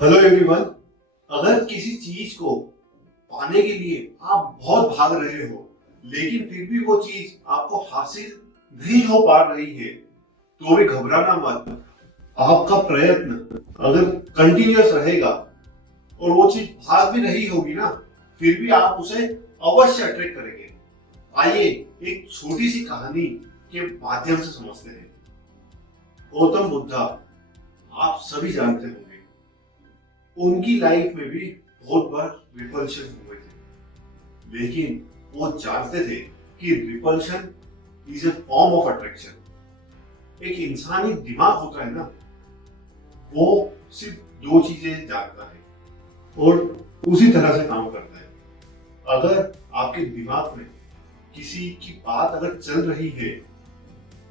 Hello everyone. अगर किसी चीज को पाने के लिए आप बहुत भाग रहे हो लेकिन फिर भी वो चीज आपको हासिल नहीं हो पा रही है तो भी घबराना मत। आपका प्रयत्न अगर कंटिन्यूअस रहेगा और वो चीज भाग भी रही होगी ना, फिर भी आप उसे अवश्य अट्रैक्ट करेंगे। आइए एक छोटी सी कहानी के माध्यम से समझते हैं। गौतम बुद्धा, आप सभी जानते होंगे, उनकी लाइफ में भी बहुत बार रिपल्शन हुए थे, लेकिन वो जानते थे कि repulsion is a form of attraction. एक इंसानी दिमाग होता है ना, वो सिर्फ दो चीजें जानता है और उसी तरह से काम करता है। अगर आपके दिमाग में किसी की बात अगर चल रही है,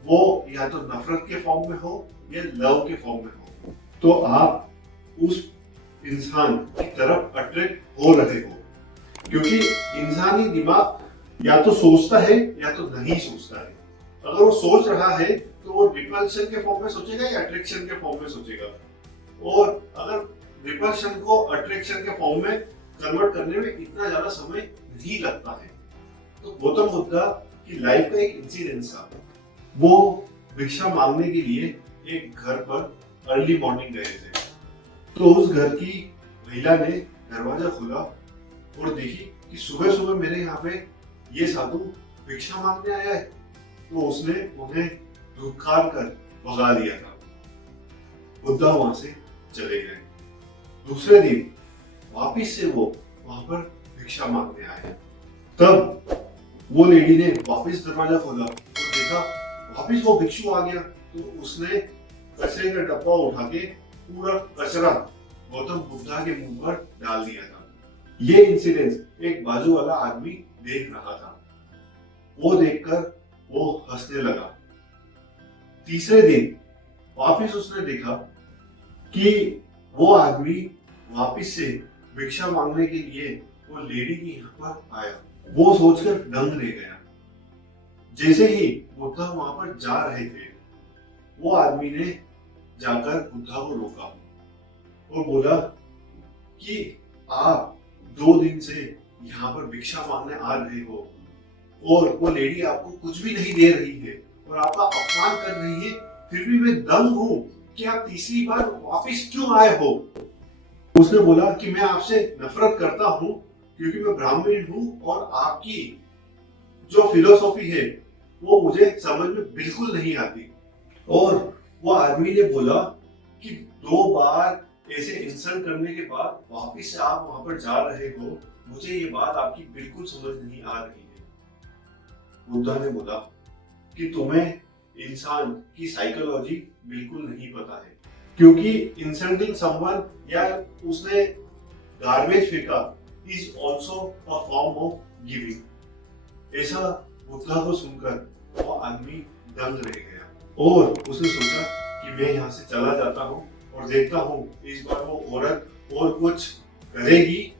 वो या तो नफरत के फॉर्म में हो या लव के फॉर्म में हो, तो आप उस इंसान की तरफ अट्रैक्ट हो रहे हो। क्योंकि इंसानी दिमाग या तो सोचता है या तो नहीं सोचता है। अगर वो सोच रहा है तो वो रिपल्शन के फॉर्म में सोचेगा या अट्रैक्शन के फॉर्म में सोचेगा। और अगर रिपल्शन को अट्रैक्शन के फॉर्म में कन्वर्ट करने में इतना ज्यादा समय नहीं लगता है। तो गौतम बुद्धा की लाइफ का एक इंसिडेंस था। वो भिक्षा मांगने के लिए एक घर पर अर्ली मॉर्निंग गए थे। तो उस घर की महिला ने दरवाजा खोला और देखी कि सुबह सुबह मेरे यहाँ पे ये साधु भिक्षा मांगने आया है। तो उसने उन्हें धुतकार कर भगा दिया था। बुद्धा वहां से चले गए। दूसरे दिन वापिस से वो वहां पर भिक्षा मांगने आए। तब वो लेडी ने वापिस दरवाजा खोला और देखा वापिस वो भिक्षु आ गया। तो उसने कचरे का डब्बा उठा के पूरा कचरा गौतम बुद्धा के मुंह पर डाल दिया था। ये इंसिडेंट एक बाजू वाला आदमी देख रहा था। वो देखकर वो हंसने लगा। तीसरे दिन वापिस उसने देखा कि वो आदमी वापिस से भिक्षा मांगने के लिए वो लेडी के यहाँ पर आया। वो सोचकर दंग रह गया। जैसे ही बुद्धा वहां पर जा रहे थे, वो आदमी ने जाकर बुद्धा को रोका और बोला कि आप 2 दिन से यहाँ पर भिक्षा मांगने आ रहे हो और वो लेडी आपको कुछ भी नहीं दे रही है और आपका अपमान कर रही है, फिर भी मैं दंग हूं कि आप तीसरी बार वापिस क्यों आए हो। उसने बोला कि मैं आपसे नफरत करता हूं क्योंकि मैं ब्राह्मण हूं और आपकी जो फिलोसॉफी है वो मुझे समझ में बिल्कुल नहीं आती। और वो आदमी ने बोला कि 2 बार ऐसे इंसल्ट करने के बाद वापिस से आप वहां पर जा रहे हो, मुझे ये बात आपकी बिल्कुल समझ नहीं आ रही है। बुद्धा ने बोला कि तुम्हें इंसान की साइकोलॉजी बिल्कुल नहीं पता है, क्योंकि इंसल्टिंग समवन या उसने गार्बेज फेंका is also a form of giving. ऐसा बुद्धा को सुनकर वो आदमी दंग रह गया और उसने सोचा कि मैं यहाँ से चला जाता हूँ और देखता हूँ इस बार वो औरत और कुछ करेगी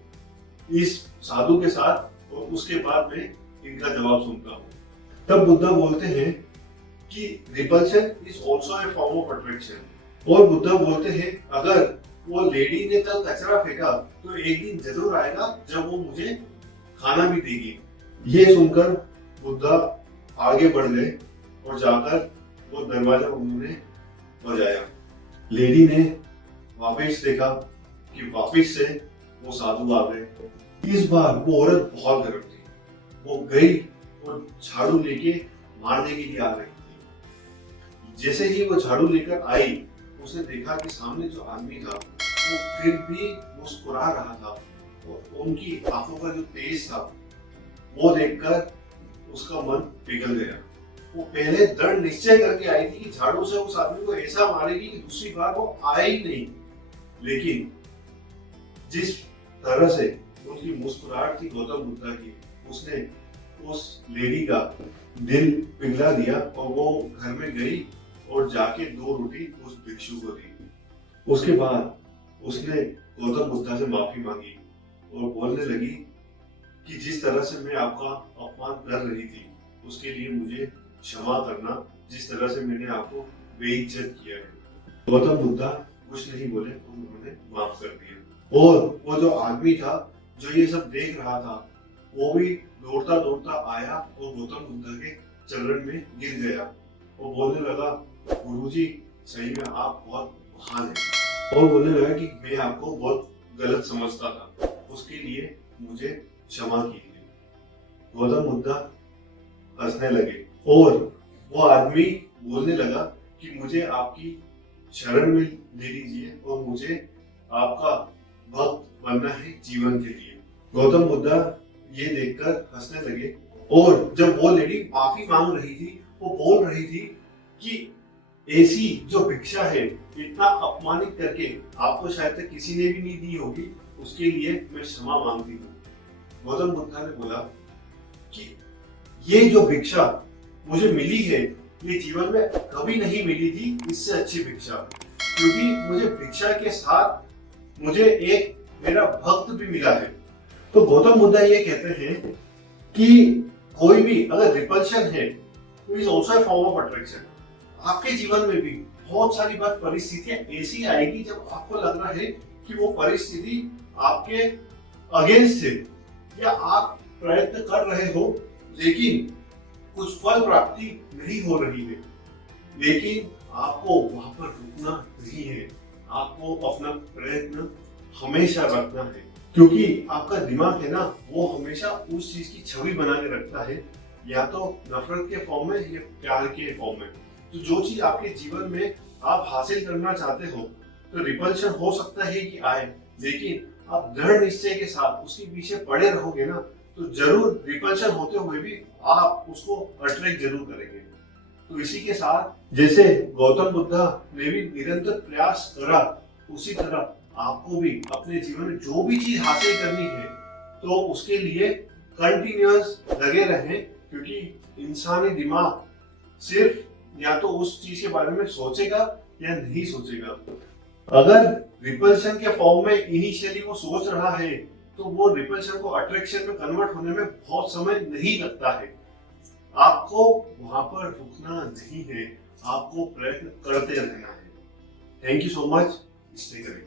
इस साधु के साथ और उसके बाद मैं इनका जवाब सुनता हूँ। तब बुद्धा बोलते हैं कि repulsion is also a form of attraction. और बुद्धा बोलते हैं अगर वो लेडी ने कल कचरा फेंका तो एक दिन जरूर आएगा जब वो मुझे खाना भी देगी। ये सुनकर बुद्धा आगे बढ़ गए और जाकर वो दरवाजा उन्होंने बजाया। लेडी ने वापिस देखा कि वापिस से वो साधु आ गए। इस बार वो औरत बहुत गर्म थी। वो गई और झाड़ू लेके मारने के लिए आ रही थी। जैसे ही वो झाड़ू लेकर आई, उसने देखा कि सामने जो आदमी था वो फिर भी मुस्कुरा रहा था और उनकी आंखों का जो तेज था वो देखकर उसका मन पिघल गया। वो पहले दृढ़ निश्चय करके आई थी कि झाड़ू से उस आदमी को ऐसा मारेगी कि दूसरी बार वो आए ही नहीं। लेकिन जिस तरह से उनकी मुस्कुराहट थी गौतम बुद्धा की, उसने उस लेडी का दिल पिघला दिया और वो घर में गई और जाके 2 रोटी उस भिक्षु को दी। उसके बाद उसने गौतम बुद्धा से माफी मांगी और बोलने लगी कि जिस तरह से मैं आपका अपमान कर रही थी उसके लिए मुझे क्षमा करना, जिस तरह से मैंने आपको बेइज्जत किया है। गौतम बुद्धा कुछ नहीं बोले और उन्होंने माफ कर दिया। और वो जो आदमी था जो ये सब देख रहा था वो भी दौड़ता दौड़ता आया और गौतम बुद्ध के चरण में गिर गया। वो बोलने लगा, गुरुजी सही में आप बहुत महान हैं। और बोलने लगा कि मैं आपको बहुत गलत समझता था, उसके लिए मुझे क्षमा कीजिए। गौतम बुद्ध हंसने लगे और वो आदमी बोलने लगा कि मुझे आपकी शरण में ले लीजिए और मुझे आपका भक्त बनना है जीवन के लिए। गौतम बुद्ध ये देखकर हंसने लगे और जब वो लेडी माफी मांग रही थी वो बोल रही थी कि ऐसी जो भिक्षा है इतना अपमानित करके आपको शायद तक किसी ने भी नहीं दी होगी, उसके लिए मैं क्षमा मांगती हूँ। गौतम बुद्ध ने बोला कि ये जो भिक्षा मुझे मिली है ये जीवन में कभी नहीं मिली थी इससे अच्छी भिक्षा, क्योंकि मुझे भिक्षा के साथ मुझे एक मेरा भक्त भी मिला है। तो गौतम बुद्ध ये कहते हैं कि कोई भी अगर रिपल्शन है तो is also a form of attraction. आपके जीवन में भी बहुत सारी बार परिस्थितियां ऐसी आएगी जब आपको लग रहा है कि वो परिस्थिति आपके अगेंस्ट है या आप प्रयत्न कर रहे हो लेकिन कुछ फल प्राप्ति नहीं हो रही है, लेकिन आपको वहां पर रुकना नहीं है। आपको अपना प्रयत्न हमेशा रखना है, क्योंकि आपका दिमाग है ना वो हमेशा उस चीज की छवि बना के रखता है, या तो नफरत के फॉर्म में या प्यार के फॉर्म में। तो जो चीज आपके जीवन में आप हासिल करना चाहते हो तो रिपल्शन हो सकता है कि आए, लेकिन आप दृढ़ निश्चय के साथ उसके पीछे पड़े रहोगे ना तो जरूर रिपल्शन होते हुए भी आप उसको अट्रैक्ट जरूर करेंगे। तो इसी के साथ जैसे गौतम बुद्ध ने भी निरंतर प्रयास करा, उसी तरह आपको भी अपने जीवन में जो भी चीज हासिल करनी है तो उसके लिए कंटिन्यूअस लगे रहें, क्योंकि इंसानी दिमाग सिर्फ या तो उस चीज के बारे में सोचेगा या नहीं सोचेगा। अगर रिपल्शन के फॉर्म में इनिशियली वो सोच रहा है तो वो रिपल्शन को अट्रैक्शन में कन्वर्ट होने में बहुत समय नहीं लगता है। आपको वहां पर रुकना नहीं है, आपको प्रयत्न करते रहना है। Thank you so much, stay करें।